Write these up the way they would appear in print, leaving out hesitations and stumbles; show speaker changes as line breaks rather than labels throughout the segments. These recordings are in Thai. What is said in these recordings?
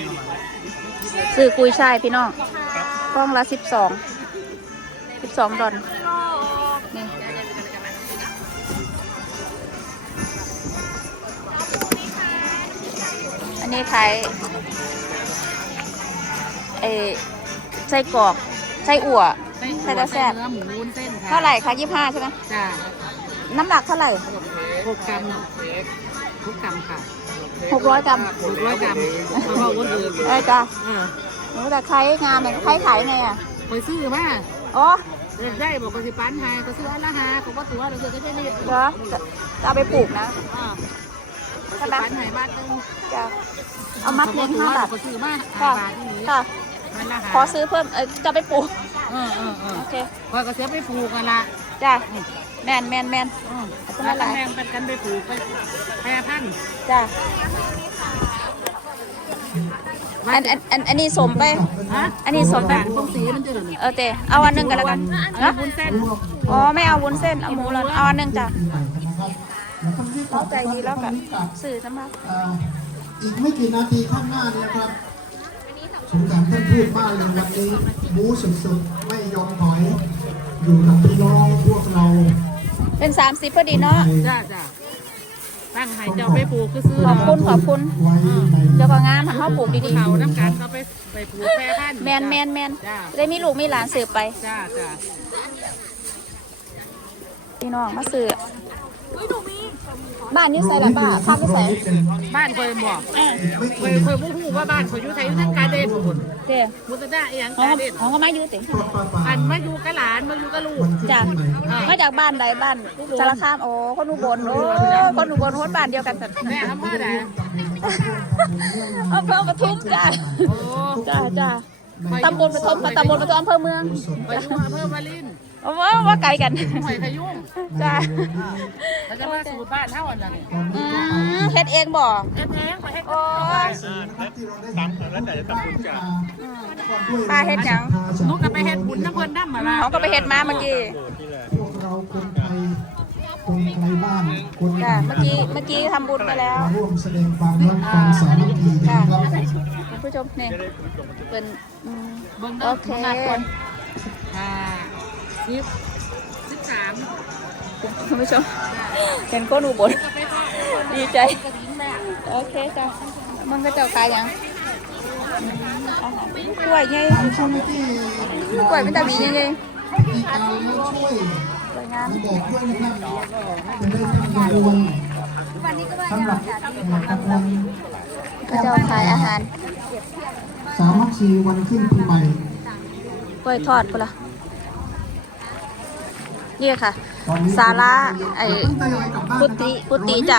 ซื้อกุยช่ายพี่น้องกล้องละ12ดอลนี่อันนี้ขายไส้กรอกไส้อั่วไส้กระแซบ
หมูวุ้นเส้นค่ะ
เท่าไหร่คะ25ใช่ไหม
จ้า
น้ำหนักเท่าไหร่
6 กรัมทุกกรัมค่ะ
600 กรัม
600 กรัมเพราะว่าคนอื่น
จ้ะหนูแต่ใครงานเนี่ยใครขายไงอ่ะ
ไปซื้อมา
อ๋อ
ได้บอกกันสิปันหายก็ซื้ออันละ5เขาก็ตัวเราจะได้รีบ
เหรอจะเอาไปปลูกนะ
ปันหายบ้านนึง
จะเอามัดเล็ก5 บาท
ก็ซื้อมาบาทที่นี้
ค่ะขอซื้อเพิ่มจะไปปลูก
โอ
เค
พอก็เสียไปปลูกกันละ
จ้ะแมน
แมงกันไปปลูกไปแพร่พันธุ์
จ้ะอันนี้สมไปอันนี้สมไป
พวกสีมันจะเหลื
องเตเอาอันนึงกันแล้วกัน
นะวุ้นเส้น
อ๋อไม่เอาวุ้นเส้นเอาหมูแล้วเอาอันนึงจ้ะเข้าใจดีแล้วกันสื่อสมัคร
อีกไม่กี่นาทีข้างหน้านี้ครับสมการท่านพูดมากเลยวันนี้บู๊สุดๆไม่ยอมถอยอยู่กับพี่น้องพวกเรา
เป็น30พอดีเนาะ
จ้าตั้งให้เจ้าไปปลูกก็ซื้อ
ขอบคุณเจ้าก็งามหันเข้าปลูกดีๆ
เขาน้ำการเขาไปปลูกแพร่พันธุ์
แมนได้มีลูกมีหลานสืบไป
จ้า
พี่น้องมาสืบบ้านยุ่ใส่ละบ้าข้าวไม่ใส่
บ้านเคยบอกเคยพูดว่าบ้านเคยยุ่ใส่ยุ่ทั้งการเด่นหมด
เจ้
มุตตะเอียงการเด่น
ของก็มายุ่ติ
อันมาอยู่กับหลานมาอยู่กับลูก
จ้ะมาจากบ้านใดบ้านสารคามโอ้คนอุบลโอ้คนอุบลคนบ้านเดียวกัน
แม่อำเภอไหน
อำเภอปทุมจ้าตำบลปทุมอำเภอเมือง
ไปอยู่อำเภอวาริน
ว่าไกลกัน
หอยขยุ่ง
จ้า
เราจะมาสูตรบ้านเท่าอะไร
เฮ็ดเองบ่
เฮ็ดเองไปเฮ็ด
ตั้งแล้วแต่จะทำบุญจ้า
ป้าเฮ็ดหยัง
นุกก็ไปเฮ็ดบุญน้ำเพิ่นน้ำมาละ
เขาก็ไปเฮ็ดมาเมื่อกี้
พวกเราคนไทยบ้านคน
จ้าเมื่อกี้ทำบุญไปแล้ว
ร่วมแสดงความรักความสามัคคีนะครับ
คุณผู้ชมเนี่ยเป็น
โอเค13
คุณผู้ชมเป็นคนอุบลดีใจโอเคจ้ะมันก็จะขายยังกล้วยไงกล้วยเป็นตาบีไงสวยงาม
บอกด้วยนะครับจะได้ทำงานวันสำหรับวัน
ก็จะขายอาหาร
สามัคคีวันขึ้นปีใหม่
กล้วยทอดกูละนี่ค่ะศาลากุฏิจ้ะ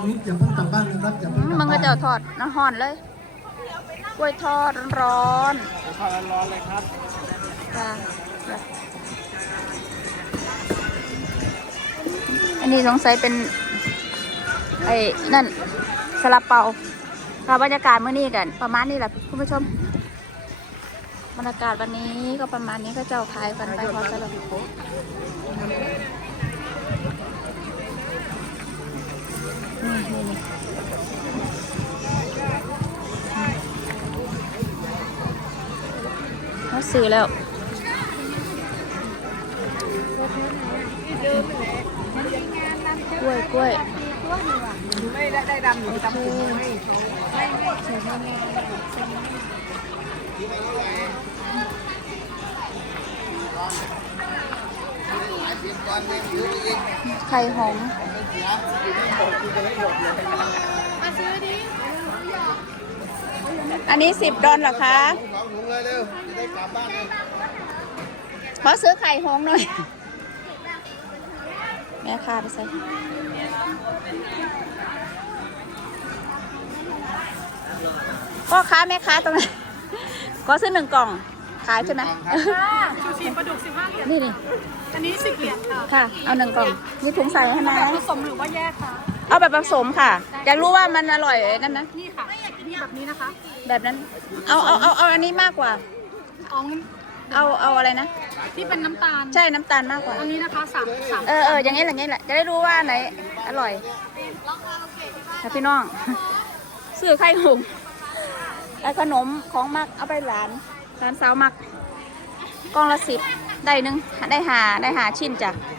มันก็จะทอดน้ำห่อนเลยกล้วยทอดร้อน
เลยครับ
จ้ะอันนี้สงสัยเป็นนั่นซาลาเปาบรรยากาศเมื่อนี้กันประมาณนี้แหละคุณผู้ชมบรรยากาศวันนี้ก็ประมาณนี้ก็เจ้าขายกันไปพอสำหรับเขาซื้อแล้วกล้วย
ไม่ได้ดำหรือดำ
ไข่หอมอันนี้$10เหรอคะขอซื้อไข่หงหน่อยแม่ค้าไปใส่พ่อค้าแม่ค้าตรงไหนก็ซื้อ1 กล่องขายใช่ไหม
ชูชีปลาดุก15 เหรียญ
นี่
อันนี้10 เหรียญ
ค่ะเอา1 กล่องมีถุงใส่ให้นะ
แบบผสมหรือว่าแยกคะ
เอาแบบผสมค่ะอยากรู้ว่ามันอร่อยนั่นนะ
นี่ค่ะนี่แบบนี้นะคะ
แบบนั้นเอาอันนี้มากกว่าเอาอะไรนะ
ที่เป็นน้ำตาล
ใช่น้ำตาลมากกว่า
อันนี้นะคะ3
อย่างนี้แหละจะได้รู้ว่าไหนอร่อยค่ะพี่น้องซื้อไข่หงแล้วขนมของมักเอาไปหลานสาวมักกล่องละ10ได้หาชิ้นจ้ะ